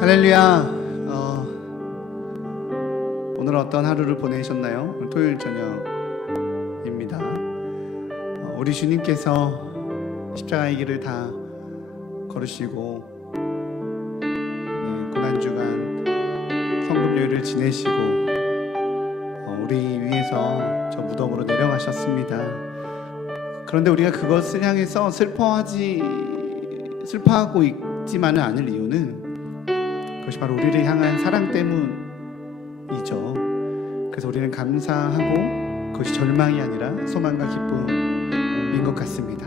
할렐루야. 오늘 어떤 하루를 보내셨나요? 오늘 토요일 저녁입니다. 우리 주님께서 십자가의 길을 다 걸으시고 고난주간 성금요일을 지내시고 우리 위해서 저 무덤으로 내려가셨습니다. 그런데 우리가 그것을 향해서 슬퍼하고 있지만은 않을 이유는 그것이 바로 우리를 향한 사랑 때문이죠. 그래서 우리는 감사하고 그것이 절망이 아니라 소망과 기쁨인 것 같습니다.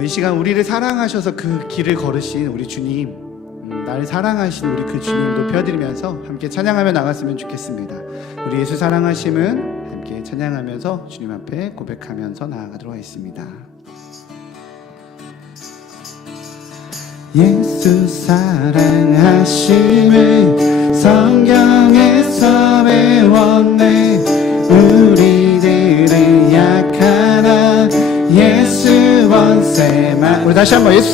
이 시간 우리를 사랑하셔서 그 길을 걸으신 우리 주님, 나를 사랑하신 우리 그 주님 높여드리면서 함께 찬양하며 나갔으면 좋겠습니다. 우리 예수 사랑하심은 함께 찬양하면서 주님 앞에 고백하면서 나아가도록 하겠습니다. 예수 사랑하심을 성경에서 배웠네. 우리들은 약하나 예수 원세만. 우리 다시 한번 예수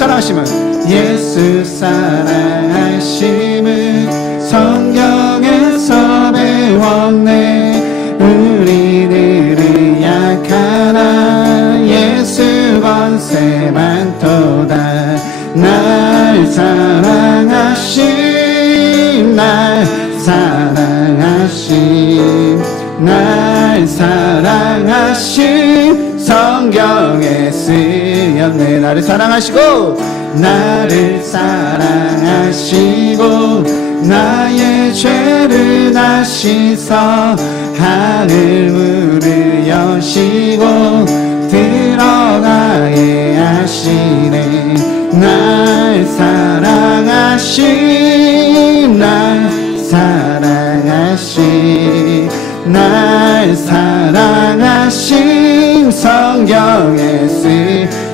사랑하심을 성경에서 배웠네. 우리들은 약하나 예수 원세만 도다. 날 사랑하심 성경에 쓰였네. 나를 사랑하시고 나의 죄를 아시서 하늘 문을 여시고 들어가게 하시네. 날 사랑하심 성경에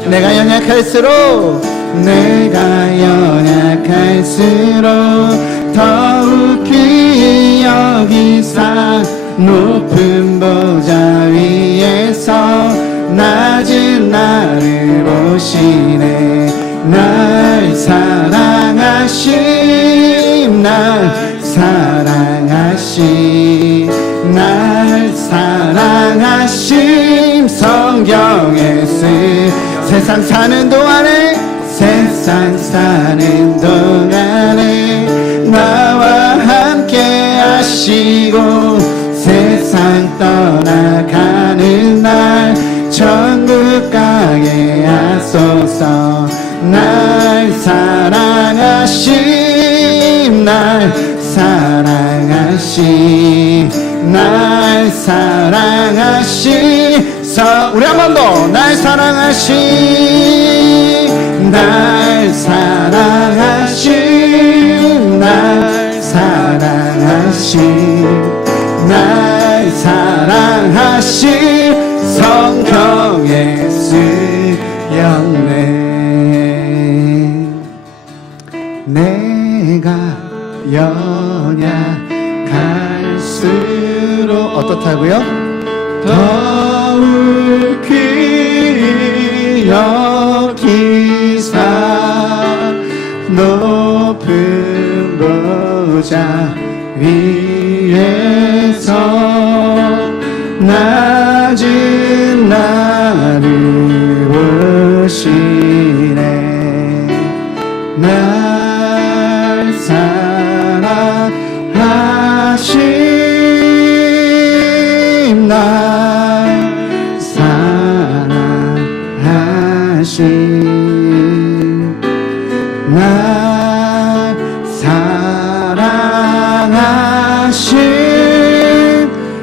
내가 연약할수록 더욱 귀히 여기사 높은 보좌 위에서 낮은 나를 보시네. 날 사랑하심 성경에 세상 사는 동안에 나와 함께 하시고 세상 떠나가는 날 천국 가게 하소서. 날 사랑하심 우리 한 번 더. 날 사랑하심 성경에 쓰였네. 내가 연약할수록 어떻다고요? 더욱 귀히 여기사 높은 보좌 위에서 낮은 나를 보시네. 날 사랑하심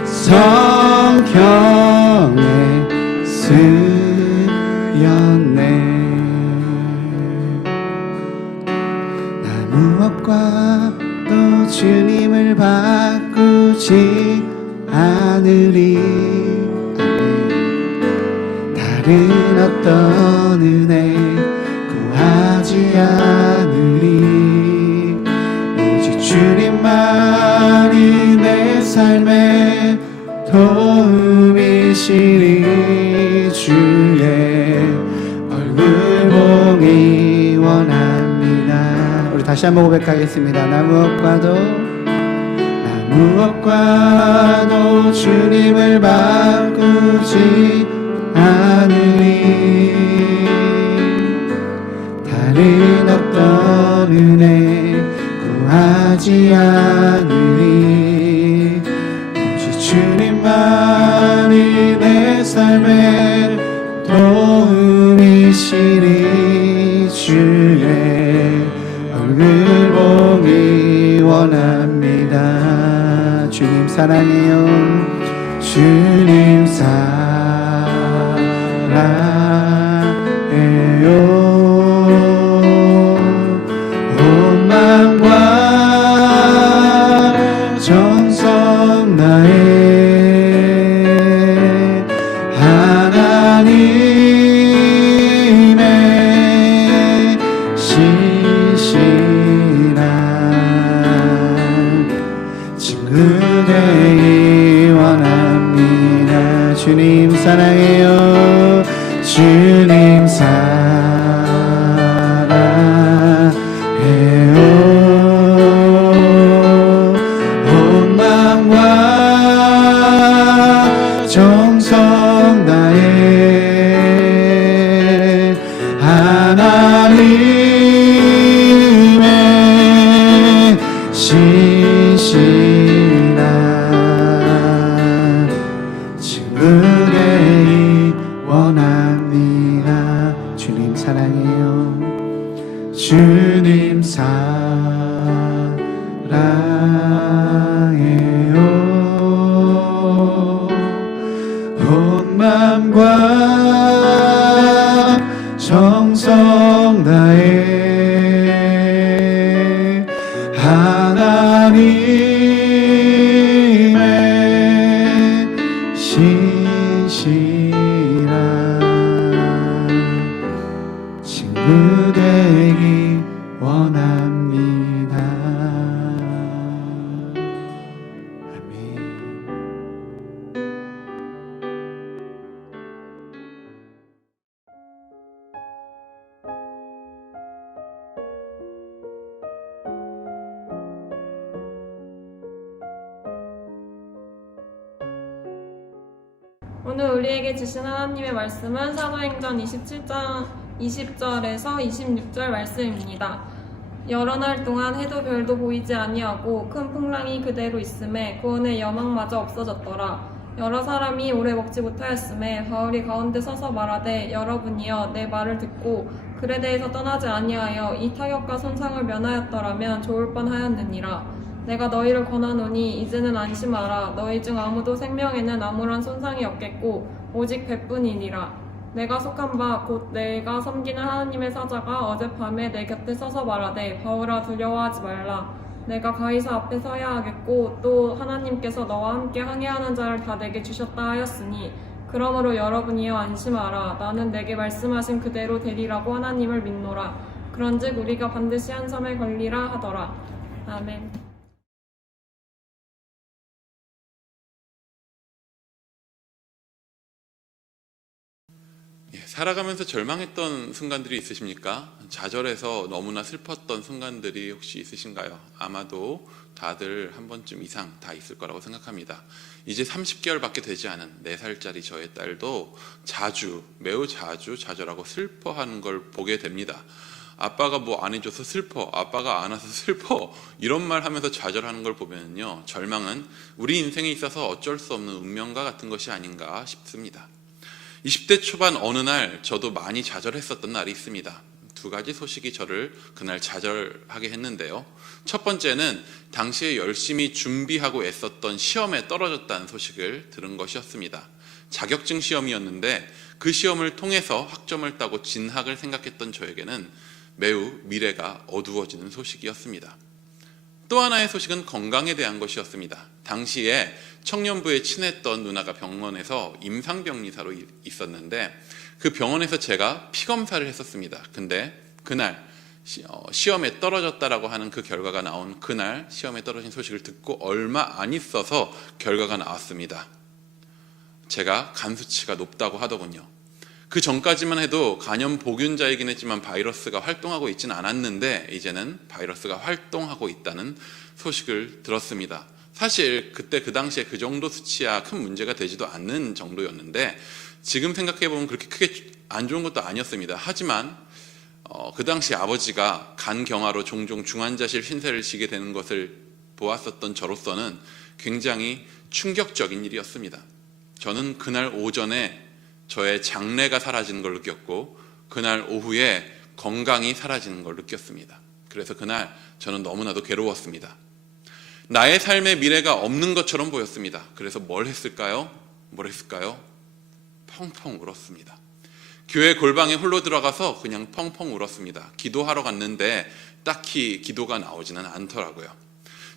성경에 쓰였네. 나 무엇과도 주님을 바꾸지 않으리. 다른 어떤 은혜 구하지 않으리. 오직 주님만이 내 삶에 도움이시리. 주의 얼굴 보기 원합니다. 우리 다시 한번 고백하겠습니다. 나 무엇과도 주님을 바꾸지 않으리. 다른 어떤 은혜 구하지 않으리. 오직 주님만이 내 삶의 도움이시니 주의 얼굴 보기 원합니다. 주님 사랑해요. 주님 사랑해요. 온 마음과 정성 다해 하나님의 신실한 친구 되기 원합니다. 주님 사랑해요. 주님 사랑해요. 온 마음과 정성 다해 하나님의 신실한 친구 되기 원합니다. 주님 사랑해요. 주님 사랑해요. 온 마음과 정성 다해 하나님의 신실한 친구 되기 원합니다. 아멘. 오늘 우리에게 주신 하나님의 말씀은 사도행전 27장 20절에서 26절 말씀입니다. 여러 날 동안 해도 별도 보이지 아니하고 큰 풍랑이 그대로 있음에 구원의 여망마저 없어졌더라. 여러 사람이 오래 먹지 못하였음에 바울이 가운데 서서 말하되 여러분이여 내 말을 듣고 글에 대해서 떠나지 아니하여 이 타격과 손상을 면하였더라면 좋을 뻔하였느니라. 내가 너희를 권하노니 이제는 안심하라. 너희 중 아무도 생명에는 아무런 손상이 없겠고 오직 배뿐이니라. 내가 속한 바 곧 내가 섬기는 하나님의 사자가 어젯밤에 내 곁에 서서 말하되 바울아 두려워하지 말라. 내가 가이사 앞에 서야 하겠고 또 하나님께서 너와 함께 항해하는 자를 다 내게 주셨다 하였으니 그러므로 여러분이여 안심하라. 나는 내게 말씀하신 그대로 되리라고 하나님을 믿노라. 그런즉 우리가 반드시 한 섬에 걸리라 하더라. 아멘. 살아가면서 절망했던 순간들이 있으십니까? 좌절해서 너무나 슬펐던 순간들이 혹시 있으신가요? 아마도 다들 한 번쯤 이상 다 있을 거라고 생각합니다. 이제 30개월밖에 되지 않은 4살짜리 저의 딸도 매우 자주 좌절하고 슬퍼하는 걸 보게 됩니다. 아빠가 뭐 안 해줘서 슬퍼, 아빠가 안 와서 슬퍼, 이런 말 하면서 좌절하는 걸 보면요, 절망은 우리 인생에 있어서 어쩔 수 없는 운명과 같은 것이 아닌가 싶습니다. 20대 초반 어느 날 저도 많이 좌절했었던 날이 있습니다. 2가지 소식이 저를 그날 좌절하게 했는데요. 첫 번째는 당시에 열심히 준비하고 애썼던 시험에 떨어졌다는 소식을 들은 것이었습니다. 자격증 시험이었는데 그 시험을 통해서 학점을 따고 진학을 생각했던 저에게는 매우 미래가 어두워지는 소식이었습니다. 또 하나의 소식은 건강에 대한 것이었습니다. 당시에 청년부에 친했던 누나가 병원에서 임상병리사로 있었는데 그 병원에서 제가 피검사를 했었습니다. 근데 그날 시험에 떨어졌다라고 하는 그 결과가 나온 그날 시험에 떨어진 소식을 듣고 얼마 안 있어서 결과가 나왔습니다. 제가 간 수치가 높다고 하더군요. 그 전까지만 해도 감염 보균자이긴 했지만 바이러스가 활동하고 있지는 않았는데 이제는 바이러스가 활동하고 있다는 소식을 들었습니다. 사실 그때 그 당시에 그 정도 수치야 큰 문제가 되지도 않는 정도였는데 지금 생각해보면 그렇게 크게 안 좋은 것도 아니었습니다. 하지만 그 당시 아버지가 간경화로 종종 중환자실 신세를 지게 되는 것을 보았었던 저로서는 굉장히 충격적인 일이었습니다. 저는 그날 오전에 저의 장래가 사라지는 걸 느꼈고 그날 오후에 건강이 사라지는 걸 느꼈습니다. 그래서 그날 저는 너무나도 괴로웠습니다. 나의 삶의 미래가 없는 것처럼 보였습니다. 그래서 뭘 했을까요? 펑펑 울었습니다. 교회 골방에 홀로 들어가서 그냥 펑펑 울었습니다. 기도하러 갔는데 딱히 기도가 나오지는 않더라고요.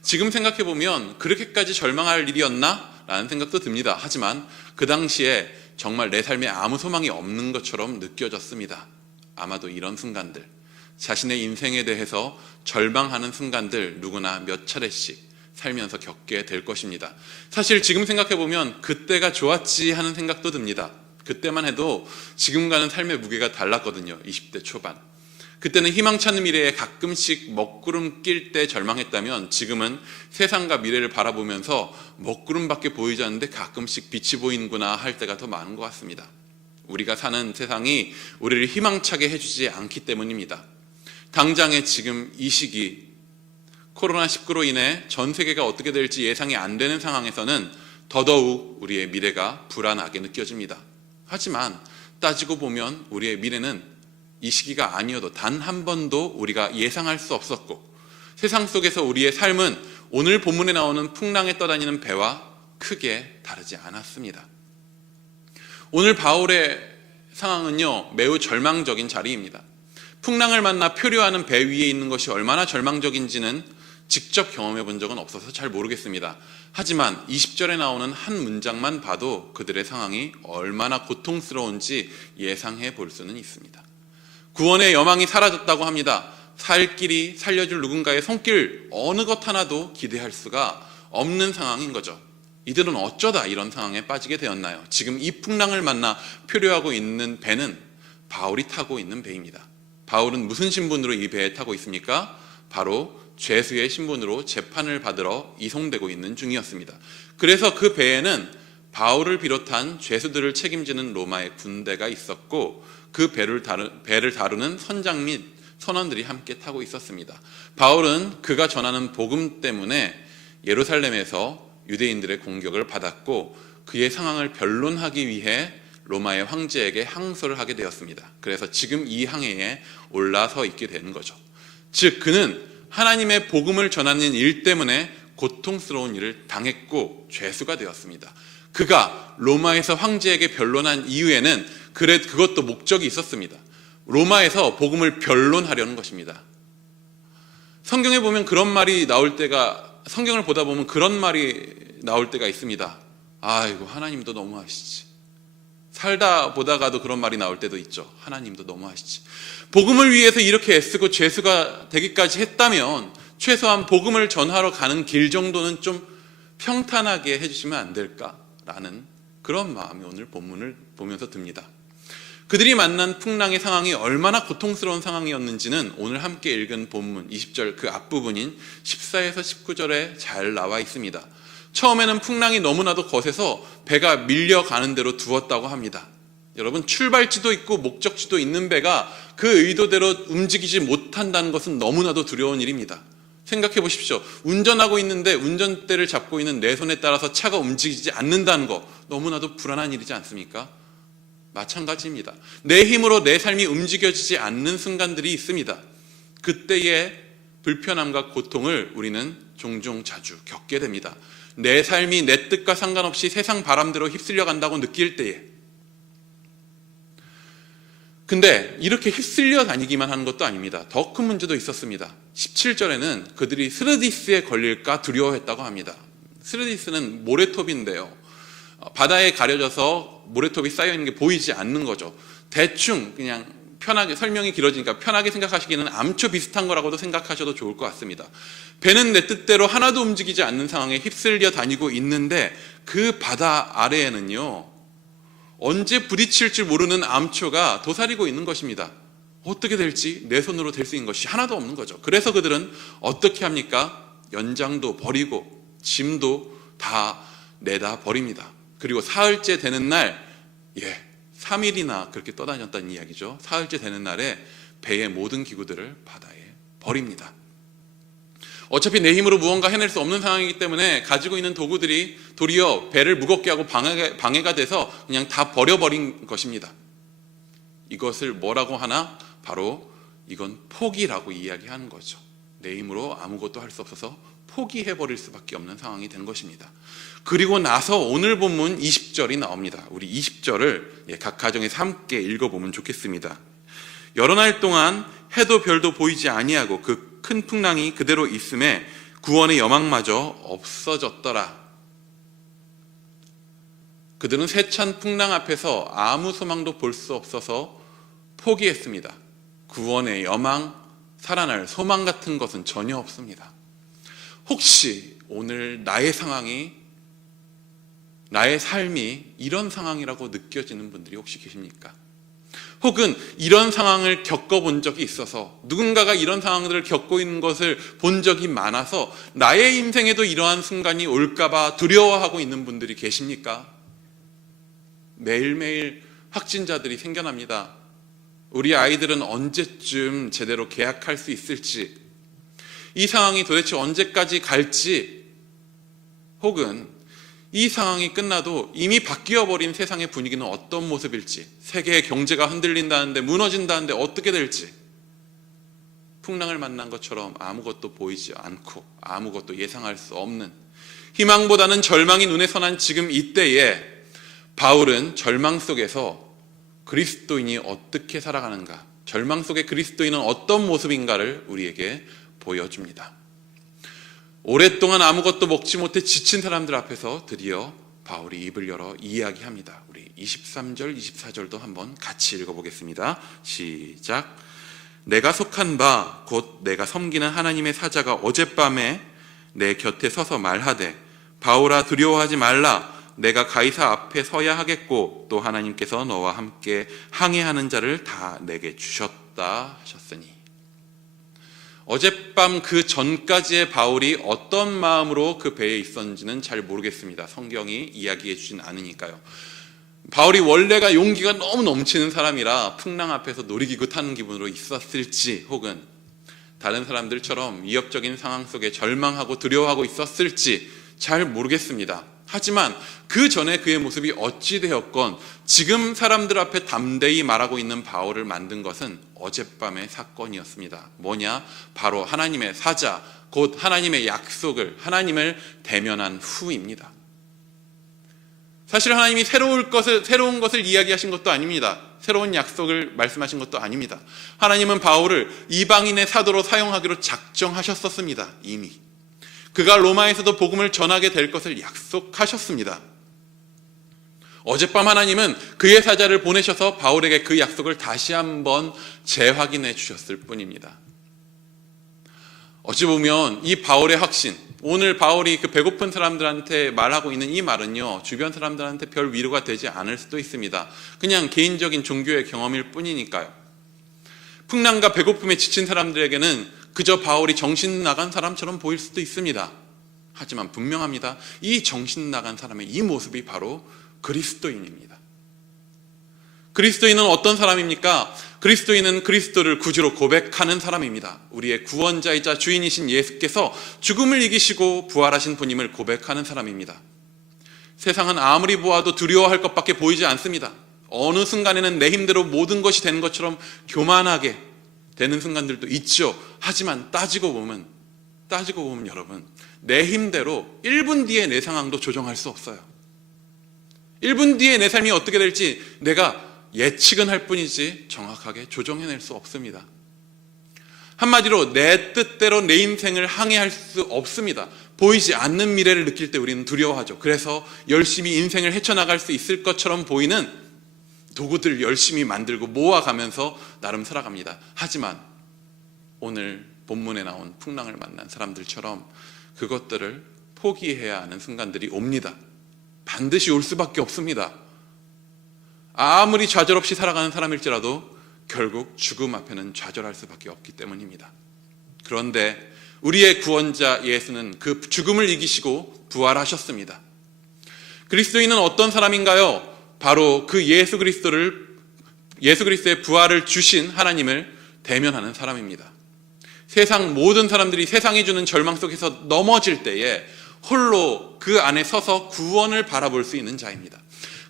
지금 생각해보면 그렇게까지 절망할 일이었나? 라는 생각도 듭니다. 하지만 그 당시에 정말 내 삶에 아무 소망이 없는 것처럼 느껴졌습니다. 아마도 이런 순간들, 자신의 인생에 대해서 절망하는 순간들 누구나 몇 차례씩 살면서 겪게 될 것입니다. 사실 지금 생각해보면 그때가 좋았지 하는 생각도 듭니다. 그때만 해도 지금과는 삶의 무게가 달랐거든요. 20대 초반. 그때는 희망찬 미래에 가끔씩 먹구름 낄 때 절망했다면 지금은 세상과 미래를 바라보면서 먹구름밖에 보이지 않는데 가끔씩 빛이 보이는구나 할 때가 더 많은 것 같습니다. 우리가 사는 세상이 우리를 희망차게 해주지 않기 때문입니다. 당장에 지금 이 시기 코로나19로 인해 전 세계가 어떻게 될지 예상이 안 되는 상황에서는 더더욱 우리의 미래가 불안하게 느껴집니다. 하지만 따지고 보면 우리의 미래는 이 시기가 아니어도 단 한 번도 우리가 예상할 수 없었고 세상 속에서 우리의 삶은 오늘 본문에 나오는 풍랑에 떠다니는 배와 크게 다르지 않았습니다. 오늘 바울의 상황은요 매우 절망적인 자리입니다. 풍랑을 만나 표류하는 배 위에 있는 것이 얼마나 절망적인지는 직접 경험해 본 적은 없어서 잘 모르겠습니다. 하지만 20절에 나오는 한 문장만 봐도 그들의 상황이 얼마나 고통스러운지 예상해 볼 수는 있습니다. 구원의 여망이 사라졌다고 합니다. 살 길이 살려줄 누군가의 손길 어느 것 하나도 기대할 수가 없는 상황인 거죠. 이들은 어쩌다 이런 상황에 빠지게 되었나요? 지금 이 풍랑을 만나 표류하고 있는 배는 바울이 타고 있는 배입니다. 바울은 무슨 신분으로 이 배에 타고 있습니까? 바로 죄수의 신분으로 재판을 받으러 이송되고 있는 중이었습니다. 그래서 그 배에는 바울을 비롯한 죄수들을 책임지는 로마의 군대가 있었고 그 배를 다루는 선장 및 선원들이 함께 타고 있었습니다. 바울은 그가 전하는 복음 때문에 예루살렘에서 유대인들의 공격을 받았고 그의 상황을 변론하기 위해 로마의 황제에게 항소를 하게 되었습니다. 그래서 지금 이 항해에 올라서 있게 되는 거죠. 즉 그는 하나님의 복음을 전하는 일 때문에 고통스러운 일을 당했고 죄수가 되었습니다. 그가 로마에서 황제에게 변론한 이유에는 그것도 목적이 있었습니다. 로마에서 복음을 변론하려는 것입니다. 성경에 보면 그런 말이 나올 때가 성경을 보다 보면 그런 말이 나올 때가 있습니다. 아이고 하나님도 너무하시지. 살다 보다가도 그런 말이 나올 때도 있죠. 하나님도 너무하시지. 복음을 위해서 이렇게 애쓰고 죄수가 되기까지 했다면 최소한 복음을 전하러 가는 길 정도는 좀 평탄하게 해주시면 안 될까라는 그런 마음이 오늘 본문을 보면서 듭니다. 그들이 만난 풍랑의 상황이 얼마나 고통스러운 상황이었는지는 오늘 함께 읽은 본문 20절 그 앞부분인 14에서 19절에 잘 나와 있습니다. 처음에는 풍랑이 너무나도 거세서 배가 밀려가는 대로 두었다고 합니다. 여러분 출발지도 있고 목적지도 있는 배가 그 의도대로 움직이지 못한다는 것은 너무나도 두려운 일입니다. 생각해 보십시오. 운전하고 있는데 운전대를 잡고 있는 내 손에 따라서 차가 움직이지 않는다는 거 너무나도 불안한 일이지 않습니까? 마찬가지입니다. 내 힘으로 내 삶이 움직여지지 않는 순간들이 있습니다. 그때의 불편함과 고통을 우리는 종종 자주 겪게 됩니다. 내 삶이 내 뜻과 상관없이 세상 바람대로 휩쓸려 간다고 느낄 때에. 근데 이렇게 휩쓸려 다니기만 하는 것도 아닙니다. 더 큰 문제도 있었습니다. 17절에는 그들이 스르디스에 걸릴까 두려워했다고 합니다. 스르디스는 모래톱인데요. 바다에 가려져서 모래톱이 쌓여있는 게 보이지 않는 거죠. 대충 그냥 편하게 설명이 길어지니까 편하게 생각하시기에는 암초 비슷한 거라고도 생각하셔도 좋을 것 같습니다. 배는 내 뜻대로 하나도 움직이지 않는 상황에 휩쓸려 다니고 있는데 그 바다 아래에는요 언제 부딪힐 줄 모르는 암초가 도사리고 있는 것입니다. 어떻게 될지 내 손으로 될 수 있는 것이 하나도 없는 거죠. 그래서 그들은 어떻게 합니까? 연장도 버리고 짐도 다 내다 버립니다. 그리고 사흘째 되는 날, 3일이나 그렇게 떠다녔다는 이야기죠. 사흘째 되는 날에 배의 모든 기구들을 바다에 버립니다. 어차피 내 힘으로 무언가 해낼 수 없는 상황이기 때문에 가지고 있는 도구들이 도리어 배를 무겁게 하고 방해가 돼서 그냥 다 버려버린 것입니다. 이것을 뭐라고 하나? 바로 이건 포기라고 이야기하는 거죠. 내 힘으로 아무것도 할 수 없어서 포기해버릴 수밖에 없는 상황이 된 것입니다. 그리고 나서 오늘 본문 20절이 나옵니다. 우리 20절을 각 가정에서 함께 읽어보면 좋겠습니다. 여러 날 동안 해도 별도 보이지 아니하고 그 큰 풍랑이 그대로 있음에 구원의 여망마저 없어졌더라. 그들은 세찬 풍랑 앞에서 아무 소망도 볼 수 없어서 포기했습니다. 구원의 여망, 살아날 소망 같은 것은 전혀 없습니다. 혹시 오늘 나의 상황이, 나의 삶이 이런 상황이라고 느껴지는 분들이 혹시 계십니까? 혹은 이런 상황을 겪어본 적이 있어서, 누군가가 이런 상황들을 겪고 있는 것을 본 적이 많아서 나의 인생에도 이러한 순간이 올까봐 두려워하고 있는 분들이 계십니까? 매일매일 확진자들이 생겨납니다. 우리 아이들은 언제쯤 제대로 개학할 수 있을지, 이 상황이 도대체 언제까지 갈지, 혹은 이 상황이 끝나도 이미 바뀌어버린 세상의 분위기는 어떤 모습일지, 세계의 경제가 흔들린다는데, 무너진다는데 어떻게 될지, 풍랑을 만난 것처럼 아무것도 보이지 않고 아무것도 예상할 수 없는, 희망보다는 절망이 눈에 선한 지금 이때에 바울은 절망 속에서 그리스도인이 어떻게 살아가는가, 절망 속의 그리스도인은 어떤 모습인가를 우리에게 보여줍니다. 오랫동안 아무것도 먹지 못해 지친 사람들 앞에서 드디어 바울이 입을 열어 이야기합니다. 우리 23절, 24절도 한번 같이 읽어보겠습니다. 시작. 내가 속한 바 곧 내가 섬기는 하나님의 사자가 어젯밤에 내 곁에 서서 말하되, 바울아 두려워하지 말라. 내가 가이사 앞에 서야 하겠고 또 하나님께서 너와 함께 항해하는 자를 다 내게 주셨다 하셨으니. 어젯밤 그 전까지의 바울이 어떤 마음으로 그 배에 있었는지는 잘 모르겠습니다. 성경이 이야기해 주진 않으니까요. 바울이 원래가 용기가 너무 넘치는 사람이라 풍랑 앞에서 놀이기구 타는 기분으로 있었을지, 혹은 다른 사람들처럼 위협적인 상황 속에 절망하고 두려워하고 있었을지 잘 모르겠습니다. 하지만 그 전에 그의 모습이 어찌 되었건 지금 사람들 앞에 담대히 말하고 있는 바울을 만든 것은 어젯밤의 사건이었습니다. 뭐냐? 바로 하나님의 사자, 곧 하나님의 약속을, 하나님을 대면한 후입니다. 사실 하나님이 새로운 것을 이야기하신 것도 아닙니다. 새로운 약속을 말씀하신 것도 아닙니다. 하나님은 바울을 이방인의 사도로 사용하기로 작정하셨었습니다. 이미 그가 로마에서도 복음을 전하게 될 것을 약속하셨습니다. 어젯밤 하나님은 그의 사자를 보내셔서 바울에게 그 약속을 다시 한번 재확인해 주셨을 뿐입니다. 어찌 보면 이 바울의 확신, 오늘 바울이 그 배고픈 사람들한테 말하고 있는 이 말은요, 주변 사람들한테 별 위로가 되지 않을 수도 있습니다. 그냥 개인적인 종교의 경험일 뿐이니까요. 풍랑과 배고픔에 지친 사람들에게는 그저 바울이 정신 나간 사람처럼 보일 수도 있습니다. 하지만 분명합니다. 이 정신 나간 사람의 이 모습이 바로 그리스도인입니다. 그리스도인은 어떤 사람입니까? 그리스도인은 그리스도를 구주로 고백하는 사람입니다. 우리의 구원자이자 주인이신 예수께서 죽음을 이기시고 부활하신 분임을 고백하는 사람입니다. 세상은 아무리 보아도 두려워할 것밖에 보이지 않습니다. 어느 순간에는 내 힘대로 모든 것이 되는 것처럼 교만하게 되는 순간들도 있죠. 하지만 따지고 보면 여러분, 내 힘대로 1분 뒤에 내 상황도 조정할 수 없어요. 1분 뒤에 내 삶이 어떻게 될지 내가 예측은 할 뿐이지 정확하게 조정해낼 수 없습니다. 한마디로 내 뜻대로 내 인생을 항해할 수 없습니다. 보이지 않는 미래를 느낄 때 우리는 두려워하죠. 그래서 열심히 인생을 헤쳐나갈 수 있을 것처럼 보이는 도구들 열심히 만들고 모아가면서 나름 살아갑니다. 하지만 오늘 본문에 나온 풍랑을 만난 사람들처럼 그것들을 포기해야 하는 순간들이 옵니다. 반드시 올 수밖에 없습니다. 아무리 좌절 없이 살아가는 사람일지라도 결국 죽음 앞에는 좌절할 수밖에 없기 때문입니다. 그런데 우리의 구원자 예수는 그 죽음을 이기시고 부활하셨습니다. 그리스도인은 어떤 사람인가요? 바로 그 예수 그리스도의 부활을 주신 하나님을 대면하는 사람입니다. 세상 모든 사람들이 세상이 주는 절망 속에서 넘어질 때에 홀로 그 안에 서서 구원을 바라볼 수 있는 자입니다.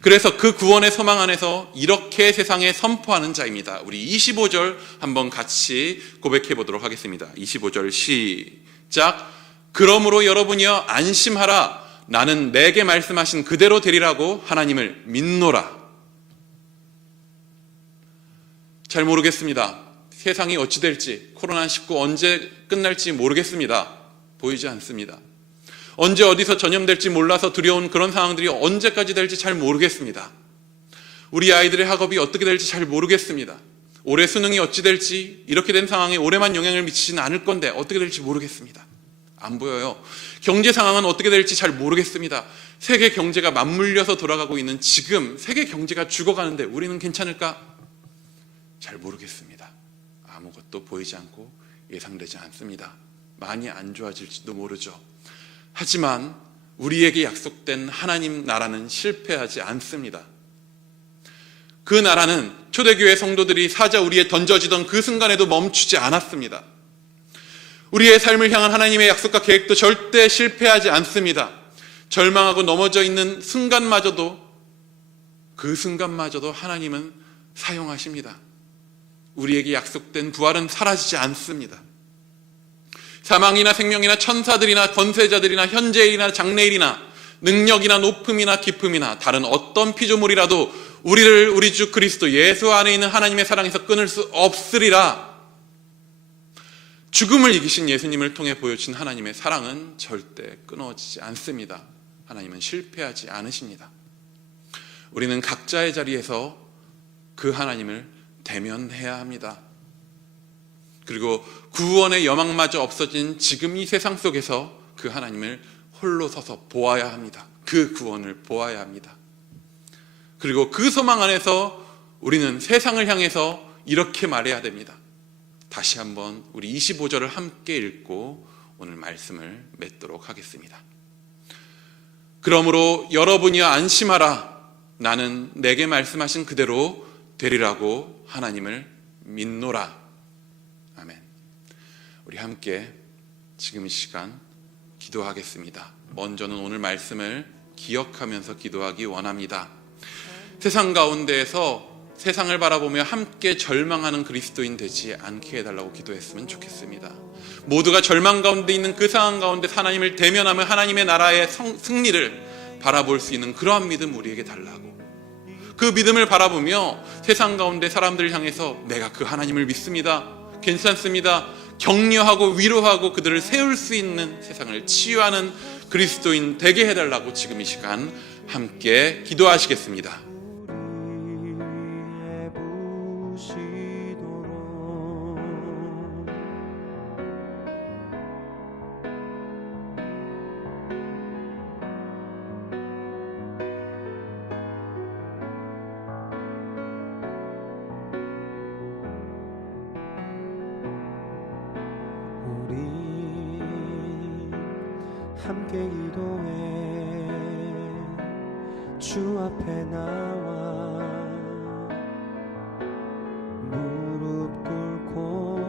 그래서 그 구원의 소망 안에서 이렇게 세상에 선포하는 자입니다. 우리 25절 한번 같이 고백해 보도록 하겠습니다. 25절 시작. 그러므로 여러분이여 안심하라. 나는 내게 말씀하신 그대로 되리라고 하나님을 믿노라. 잘 모르겠습니다. 세상이 어찌 될지, 코로나19 언제 끝날지 모르겠습니다. 보이지 않습니다. 언제 어디서 전염될지 몰라서 두려운 그런 상황들이 언제까지 될지 잘 모르겠습니다. 우리 아이들의 학업이 어떻게 될지 잘 모르겠습니다. 올해 수능이 어찌 될지, 이렇게 된 상황에 올해만 영향을 미치지는 않을 건데 어떻게 될지 모르겠습니다. 안 보여요. 경제 상황은 어떻게 될지 잘 모르겠습니다. 세계 경제가 맞물려서 돌아가고 있는 지금 세계 경제가 죽어가는데 우리는 괜찮을까? 잘 모르겠습니다. 아무것도 보이지 않고 예상되지 않습니다. 많이 안 좋아질지도 모르죠. 하지만 우리에게 약속된 하나님 나라는 실패하지 않습니다. 그 나라는 초대교회 성도들이 사자 우리에 던져지던 그 순간에도 멈추지 않았습니다. 우리의 삶을 향한 하나님의 약속과 계획도 절대 실패하지 않습니다. 절망하고 넘어져 있는 순간마저도, 그 순간마저도 하나님은 사용하십니다. 우리에게 약속된 부활은 사라지지 않습니다. 사망이나 생명이나 천사들이나 권세자들이나 현재일이나 장래일이나 능력이나 높음이나 깊음이나 다른 어떤 피조물이라도 우리를 우리 주 그리스도 예수 안에 있는 하나님의 사랑에서 끊을 수 없으리라. 죽음을 이기신 예수님을 통해 보여주신 하나님의 사랑은 절대 끊어지지 않습니다. 하나님은 실패하지 않으십니다. 우리는 각자의 자리에서 그 하나님을 대면해야 합니다. 그리고 구원의 여망마저 없어진 지금 이 세상 속에서 그 하나님을 홀로 서서 보아야 합니다. 그 구원을 보아야 합니다. 그리고 그 소망 안에서 우리는 세상을 향해서 이렇게 말해야 됩니다. 다시 한번 우리 25절을 함께 읽고 오늘 말씀을 맺도록 하겠습니다. 그러므로 여러분이여 안심하라. 나는 내게 말씀하신 그대로 되리라고 하나님을 믿노라. 아멘. 우리 함께 지금 이 시간 기도하겠습니다. 먼저는 오늘 말씀을 기억하면서 기도하기 원합니다. 세상 가운데에서 세상을 바라보며 함께 절망하는 그리스도인 되지 않게 해달라고 기도했으면 좋겠습니다. 모두가 절망 가운데 있는 그 상황 가운데 하나님을 대면하며 하나님의 나라의 승리를 바라볼 수 있는 그러한 믿음 우리에게 달라고, 그 믿음을 바라보며 세상 가운데 사람들을 향해서 내가 그 하나님을 믿습니다, 괜찮습니다, 격려하고 위로하고 그들을 세울 수 있는 세상을 치유하는 그리스도인 되게 해달라고 지금 이 시간 함께 기도하시겠습니다. 함께 기도해 주 앞에 나와 무릎 꿇고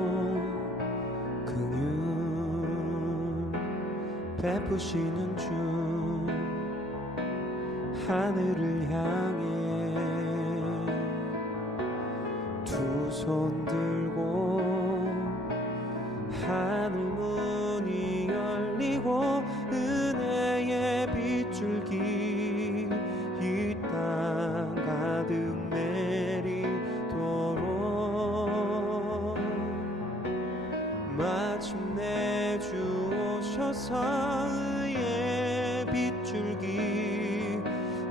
긍휼 베푸시는 주 하늘을 향해 두 손 들고 하늘 문이 열리고 은혜의 빗줄기 이 땅 가득 내리도록 마침내 주 오셔서 의의 빗줄기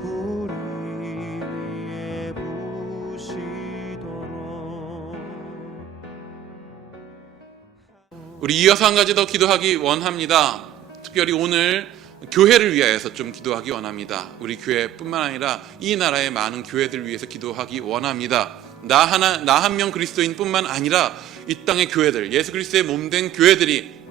우리 위에 부시도록. 우리 이어서 한 가지 더 기도하기 원합니다. 특별히 오늘 교회를 위하여서 좀 기도하기 원합니다. 우리 교회뿐만 아니라 이 나라의 많은 교회들 위해서 기도하기 원합니다. 나 한 명 그리스도인뿐만 아니라 이 땅의 교회들, 예수 그리스도의 몸된 교회들이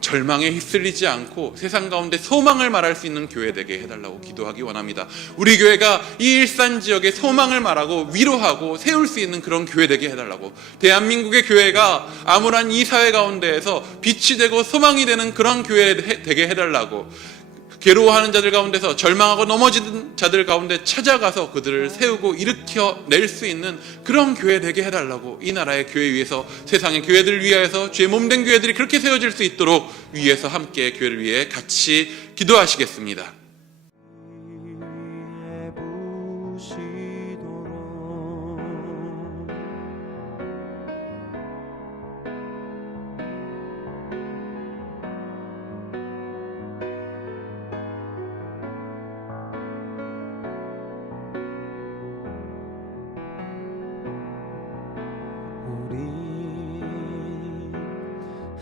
절망에 휩쓸리지 않고 세상 가운데 소망을 말할 수 있는 교회 되게 해달라고 기도하기 원합니다. 우리 교회가 이 일산 지역에 소망을 말하고 위로하고 세울 수 있는 그런 교회 되게 해달라고, 대한민국의 교회가 암울한 이 사회 가운데에서 빛이 되고 소망이 되는 그런 교회 되게 해달라고, 괴로워하는 자들 가운데서 절망하고 넘어진 자들 가운데 찾아가서 그들을 세우고 일으켜낼 수 있는 그런 교회 되게 해달라고, 이 나라의 교회 위해서, 세상의 교회들을 위하여서 주의 몸된 교회들이 그렇게 세워질 수 있도록 위해서 함께 교회를 위해 같이 기도하시겠습니다.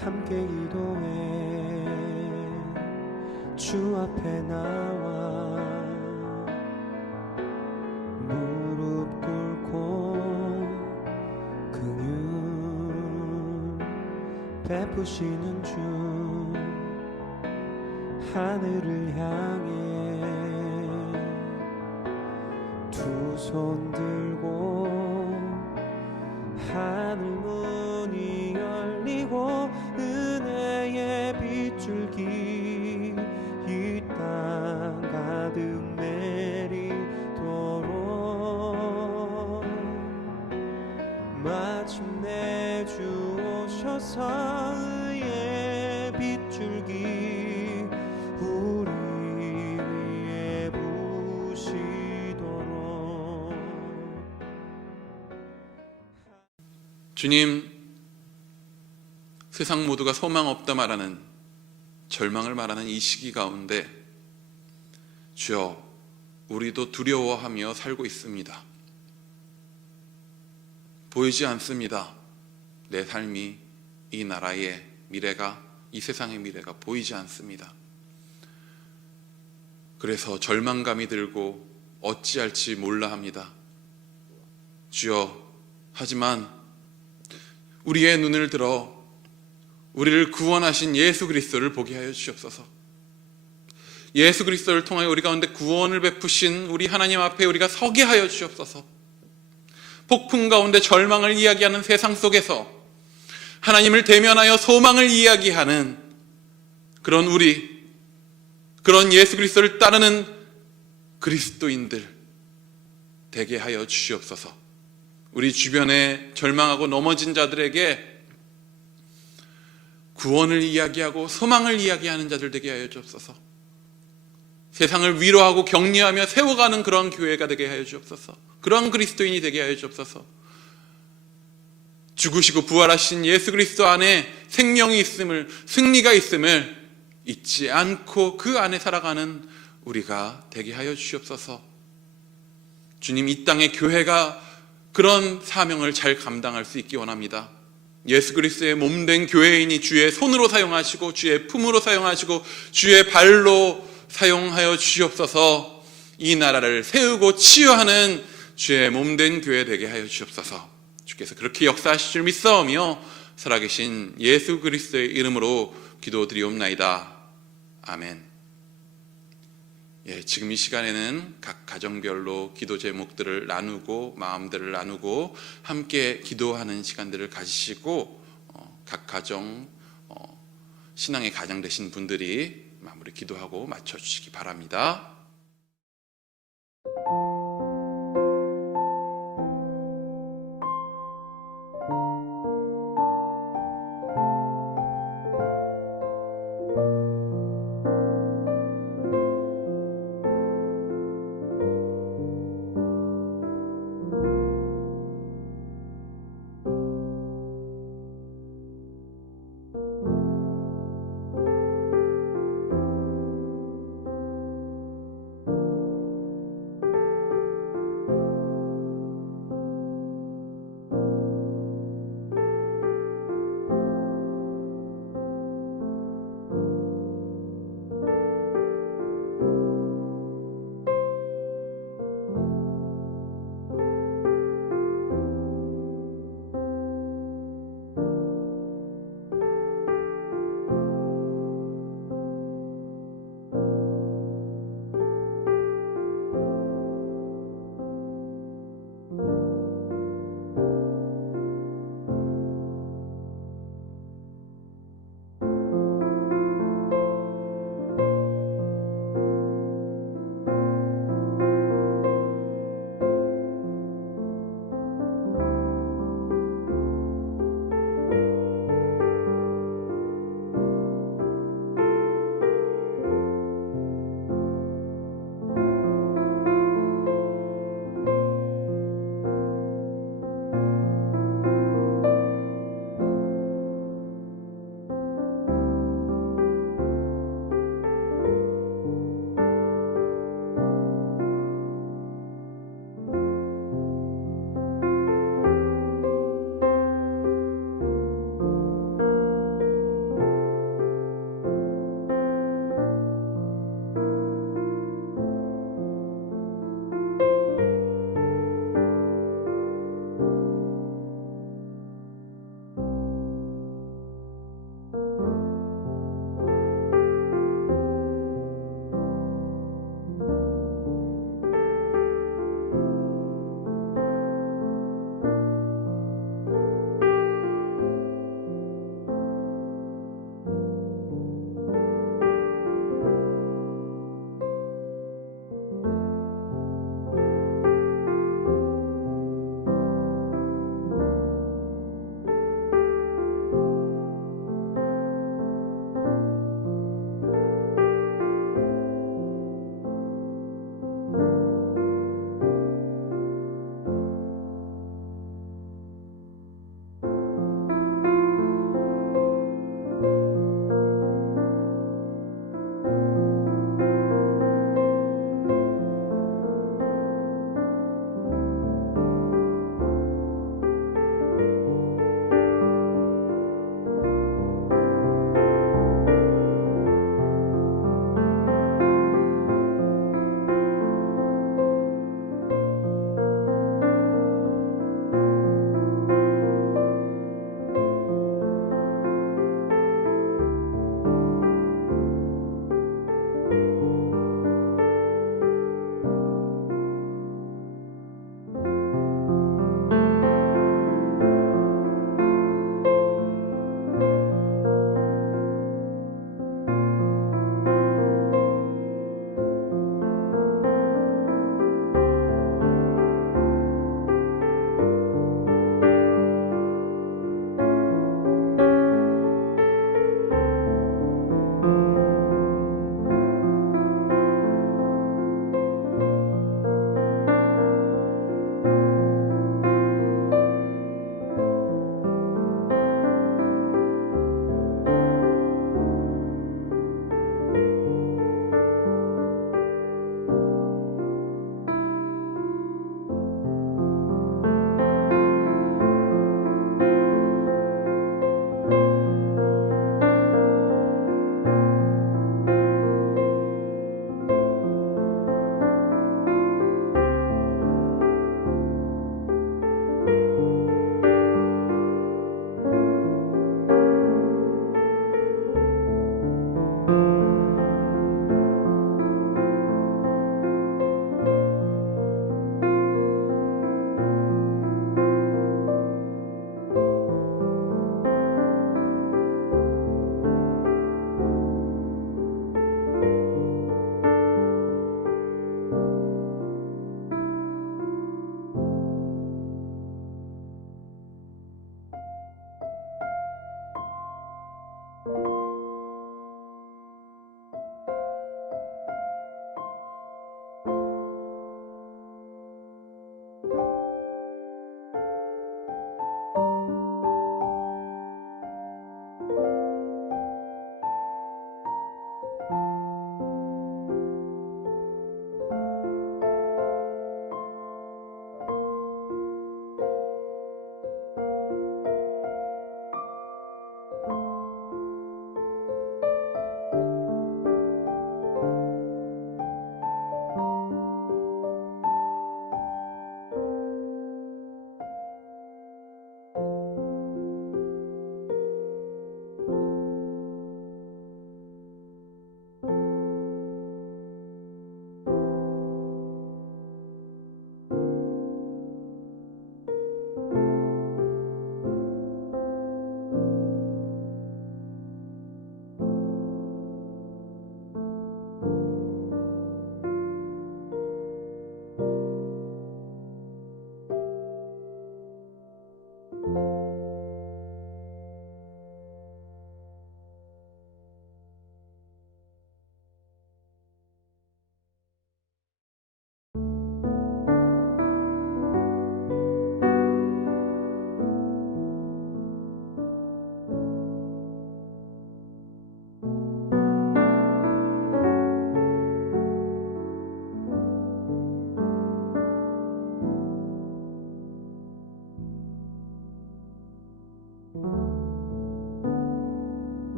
함께 기도해 주 앞에 나와 무릎 꿇고 긍휼 베푸시는 주 하늘을 향해 두 손 들고 하늘 문이 열리고 은혜의 빗줄기 이 땅 가득 내리도록 마침내 주 오셔서 의의 빗줄기 우리 위에 부시도록. 주님, 세상 모두가 소망 없다 말하는, 절망을 말하는 이 시기 가운데 주여, 우리도 두려워하며 살고 있습니다. 보이지 않습니다. 내 삶이, 이 나라의 미래가, 이 세상의 미래가 보이지 않습니다. 그래서 절망감이 들고 어찌할지 몰라 합니다. 주여, 하지만 우리의 눈을 들어 우리를 구원하신 예수 그리스도를 보게 하여 주시옵소서. 예수 그리스도를 통하여 우리 가운데 구원을 베푸신 우리 하나님 앞에 우리가 서게 하여 주시옵소서. 폭풍 가운데 절망을 이야기하는 세상 속에서 하나님을 대면하여 소망을 이야기하는 그런 우리, 그런 예수 그리스도를 따르는 그리스도인들 되게 하여 주시옵소서. 우리 주변에 절망하고 넘어진 자들에게 구원을 이야기하고 소망을 이야기하는 자들 되게 하여 주옵소서. 세상을 위로하고 격려하며 세워가는 그런 교회가 되게 하여 주옵소서. 그런 그리스도인이 되게 하여 주옵소서. 죽으시고 부활하신 예수 그리스도 안에 생명이 있음을, 승리가 있음을 잊지 않고 그 안에 살아가는 우리가 되게 하여 주시옵소서. 주님, 이 땅의 교회가 그런 사명을 잘 감당할 수 있기 원합니다. 예수 그리스도의 몸된 교회인이 주의 손으로 사용하시고 주의 품으로 사용하시고 주의 발로 사용하여 주시옵소서. 이 나라를 세우고 치유하는 주의 몸된 교회 되게 하여 주시옵소서. 주께서 그렇게 역사하실 줄 믿사오며 살아계신 예수 그리스도의 이름으로 기도드리옵나이다. 아멘. 지금 이 시간에는 각 가정별로 기도 제목들을 나누고 마음들을 나누고 함께 기도하는 시간들을 가지시고 각 가정, 신앙의 가장 되신 분들이 마무리 기도하고 마쳐주시기 바랍니다.